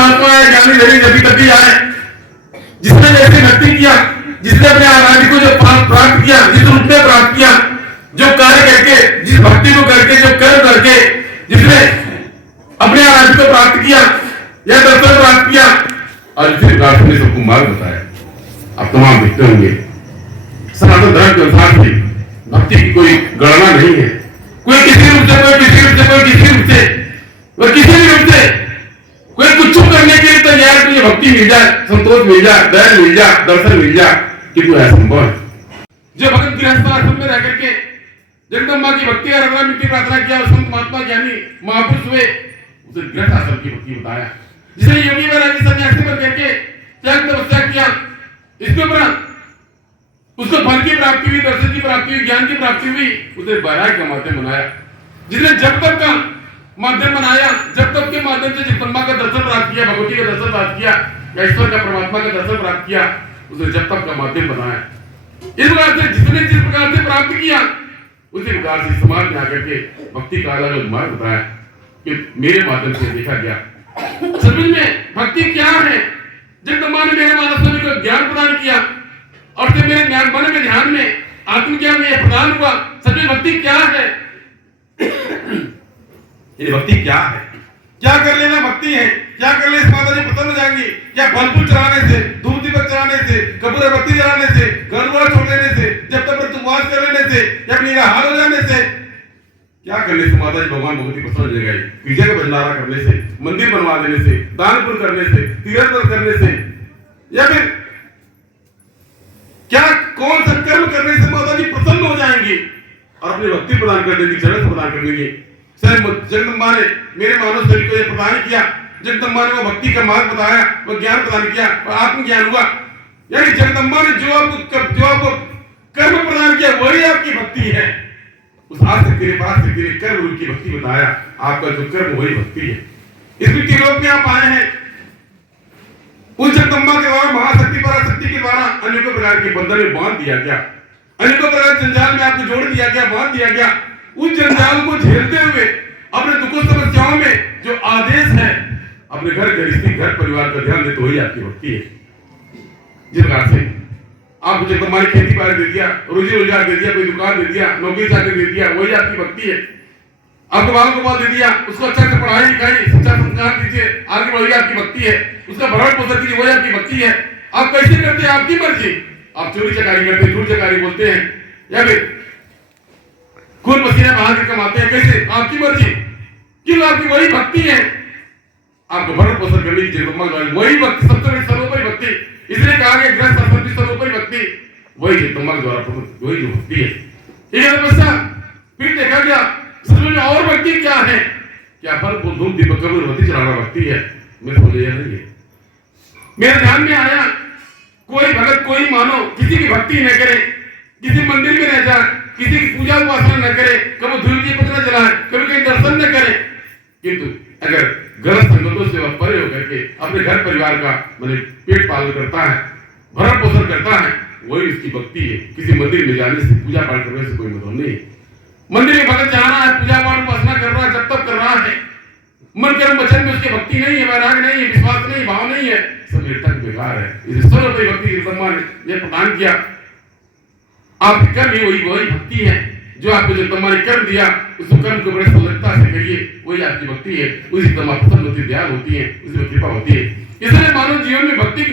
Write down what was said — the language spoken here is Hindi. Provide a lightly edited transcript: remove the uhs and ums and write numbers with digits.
महात्मा है, ज्ञानी धनी जभी तक ही आए, जिसने ऐसे भक्ति किया, जिसने अपने आराध्य को जो प्राप्त किया, जिस रूप में प्राप्त किया, जो कार्य करके, जिस भक्ति को करके, जो कर्म करके जिसने अपने आराध्य को प्राप्त किया या दर्शन प्राप्त किया, और इसी प्रकार से सबको मार्ग बताया। आप तमाम देखते होंगे सनातन धर्म के अनुसार से भक्ति की कोई गणना नहीं है। कोई किसी रूप से, कोई किसी रूप से, कोई किसी रूप से, कोई किसी भी रूप से, कोई कुछ करने के लिए तैयार तो ये भक्ति मिल जाए, संतोष मिल जाए, दया मिल जाए, दर्शन मिल जाए, किंतु ऐसा संभव है। जो भगत गृहस्थ आश्रम में रह करके जगदम्बा की भक्ति और अगला मिट्टी प्रार्थना किया, संत महात्मा ज्ञानी महापुरुष हुए, उसे गृहस्थ आश्रम की भक्ति बताया। जिसने योगी वैरागी सन्यासी बन करके त्याग तपस्या किया, इसके उपरांत उसको फल की प्राप्ति हुई, दर्शन की प्राप्ति हुई, ज्ञान की प्राप्ति हुई, उसे वैराग्य का माध्यम बनाया। जिसने जब तक का माध्यम बनाया, जब तक के माध्यम से जगदम्बा का दर्शन प्राप्त किया, भगवती का दर्शन प्राप्त किया या ईश्वर का परमात्मा का दर्शन प्राप्त किया, उसे जब तक का माध्यम बनाया। इस प्रकार से जिसने जिस प्रकार से प्राप्त किया, उसी प्रकार से समाज में आकर के भक्ति का अलग अलग मार्ग बताया कि मेरे माध्यम से देखा गया सभी में भक्ति क्या है। जगदम्बा ने मेरे मानस में को ज्ञान प्रदान किया और जब मेरे मन में ध्यान में आत्मज्ञान में प्रदान हुआ, सभी भक्ति क्या है। ये भक्ति क्या है, क्या कर लेना भक्ति है, क्या कर ले इस माता जी प्रसन्न हो जाएंगी, क्या फल फूल चढ़ाने से, धूप दीपक चढ़ाने से, कपूर बत्ती जलाने से, घर द्वार छोड़ देने से, जब तक उपवास कर लेने से या अपनी हार हो जाने से, क्या करने से माता जी भगवान भगवती प्रसन्न हो जाएगी। विजय का भंडारा करने से, मंदिर बनवा देने से, दान पुण्य करने से, तीर्थ करने से, या फिर क्या कौन सा कर्म करने से माता जी प्रसन्न हो जाएंगी और अपनी भक्ति प्रदान कर देंगी, चरण प्रदान कर देंगी। जगदम्बा ने मेरे मानव शरीर को यह प्रदान किया, जगदम्बा ने वो भक्ति का मार्ग बताया, वो ज्ञान प्रदान किया और आत्मज्ञान हुआ। यानी जगदम्बा ने जो आपको कर्म प्रदान किया वही आपकी भक्ति है। उस आसक्ति ने पराशक्ति ने कर्म रूप की भक्ति बताया, आपका जो कर्म वही भक्ति है। इस मिट्टी लोक में आप आए हैं, उस जगदम्बा के द्वारा महाशक्ति पराशक्ति के द्वारा अनेकों प्रकार के बंधन में बांध दिया गया, अनेकों प्रकार के जंजाल में आपको जोड़ दिया गया, बांध दिया गया। उस जंजाल को झेलते हुए अपने दुखों समस्याओं में जो आदेश है, अपने घर गृहस्थी घर परिवार का ध्यान देते वही आपकी भक्ति है। जिस प्रकार से आप जगदम्बा ने खेती बाड़ी दे दिया, रोजी रोजगार दे दिया, कोई दुकान दे दिया, नौकरी चाकरी दे दिया, वही आपकी भक्ति है। आपको बाल को दे दिया, उसको अच्छा से पढ़ाई लिखाई शिक्षा संस्कार दीजिए, आगे बढ़िए, आपकी भक्ति है। उसका भरण पोषण कीजिए, वही आपकी भक्ति है। आप कैसे करते हैं आपकी मर्जी, आप चोरी चकारी करते हैं, झूठ चकारी बोलते हैं या फिर खून पसीना बहा के कमाते हैं, कैसे आपकी मर्जी, क्यों आपकी वही भक्ति है। आपको भरण पोषण करने की जगदम्बा वही भक्ति, सबसे बड़ी सर्वोपरि भक्ति, इसलिए कहा गया गृहस्थ आश्रम की सर्वोपरि भक्ति वही जगदम्बा द्वारा वही जो भक्ति है। ठीक है बच्चा, फिर देखा गया इसमें और भक्ति क्या है, क्या फल फूल धूप दीपक कपूर बत्ती चढ़ाना भक्ति है। मेरे बोले यह नहीं है। मेरे ध्यान में आया कोई भगत कोई मानो किसी की भक्ति न करे, किसी मंदिर में न जाए, किसी की पूजा उपासना न करे, कभी धूप दीपक न जलाए, कभी कहीं दर्शन न करे, किंतु अगर गलत संगतों से वह परे होकर के अपने घर परिवार का मैंने पेट पालन करता है, भरण पोषण करता है, वही उसकी भक्ति है। किसी मंदिर में जाने से, पूजा पाठ करने से कोई मतलब नहीं। मंदिर में भगत जाना है, पूजा पाठ उपासना कर रहा है, जब तक कर रहा है, मन कर्म वचन में उसकी भक्ति नहीं है, वैराग नहीं है, विश्वास नहीं, भाव नहीं है, सब निरर्थक बेकार है। इसे सर्वोपरि भक्ति जगदम्बा ने यह प्रदान किया। आपके कर्म ही वही भक्ति है। जो आपको जगदम्बा ने कर्म दिया, उस कर्म को बड़े सफलता से करिए, वही आपकी भक्ति है। उसी जगदम्बा प्रसन्न होती, दया होती है, उसी में कृपा होती है। इसलिए मानव जीवन में भक्ति